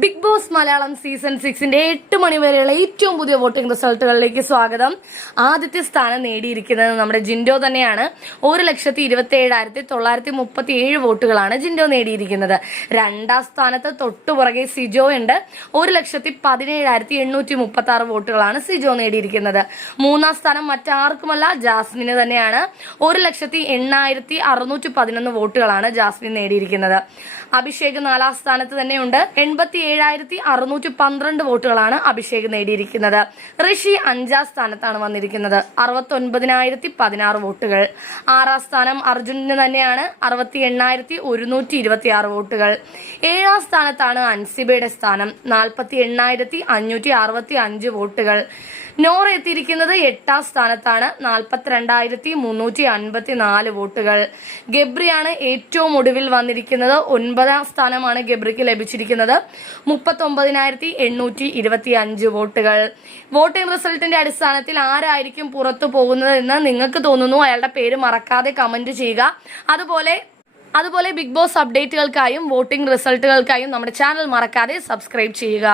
Big boss Malayalam season 6ന്റെ 8 മണി വരെയുള്ള ഏറ്റവും പുതിയ വോട്ടിംഗ് റിസൾട്ടുകളിലേക്ക് സ്വാഗതം. ആദ്യത്തെ സ്ഥാനം നേടിയിരിക്കുന്നത് നമ്മുടെ ജിൻഡോ തന്നെയാണ്. 1,27,937 വോട്ടുകളാണ് ജിൻഡോ നേടിയിരിക്കുന്നത്. രണ്ടാം സ്ഥാനത്ത് തൊട്ടുപുറകെ സിജോ ഉണ്ട്. 1,17,836 വോട്ടുകളാണ് സിജോ നേടിയിരിക്കുന്നത്. മൂന്നാം സ്ഥാനം മറ്റാർക്കുമല്ല, ജാസ്മിന് തന്നെയാണ്. 1,08,611 വോട്ടുകളാണ് ജാസ്മിൻ നേടിയിരിക്കുന്നത്. അഭിഷേക് നാലാം സ്ഥാനത്ത് തന്നെയുണ്ട്. 87,612 വോട്ടുകളാണ് അഭിഷേക് നേടിയിരിക്കുന്നത്. ഋഷി അഞ്ചാം സ്ഥാനത്താണ് വന്നിരിക്കുന്നത്. 69,016 വോട്ടുകൾ. ആറാം സ്ഥാനം അർജുനന് തന്നെയാണ്. 68,126 വോട്ടുകൾ. ഏഴാം സ്ഥാനത്താണ് അൻസിബയുടെ സ്ഥാനം. 48,565 വോട്ടുകൾ. നോറ എത്തിയിരിക്കുന്നത് 8ാം സ്ഥാനത്താണ്. 42,354 വോട്ടുകൾ. ഗബ്രിയാണ് ഏറ്റവും ഒടുവിൽ വന്നിരിക്കുന്നത്. 9ാം സ്ഥാനമാണ് ഗബ്രിക്ക് ലഭിച്ചിരിക്കുന്നത്. 39,825 വോട്ടുകൾ. വോട്ടിംഗ് റിസൾട്ടിന്റെ അടിസ്ഥാനത്തിൽ ആരായിരിക്കും പുറത്തു പോകുന്നത് എന്ന് നിങ്ങൾക്ക് തോന്നുന്നു? അയാളുടെ പേര് മറക്കാതെ കമന്റ് ചെയ്യുക. അതുപോലെ ബിഗ് ബോസ് അപ്ഡേറ്റുകൾക്കായും വോട്ടിംഗ് റിസൾട്ടുകൾക്കായും നമ്മുടെ ചാനൽ മറക്കാതെ സബ്സ്ക്രൈബ് ചെയ്യുക.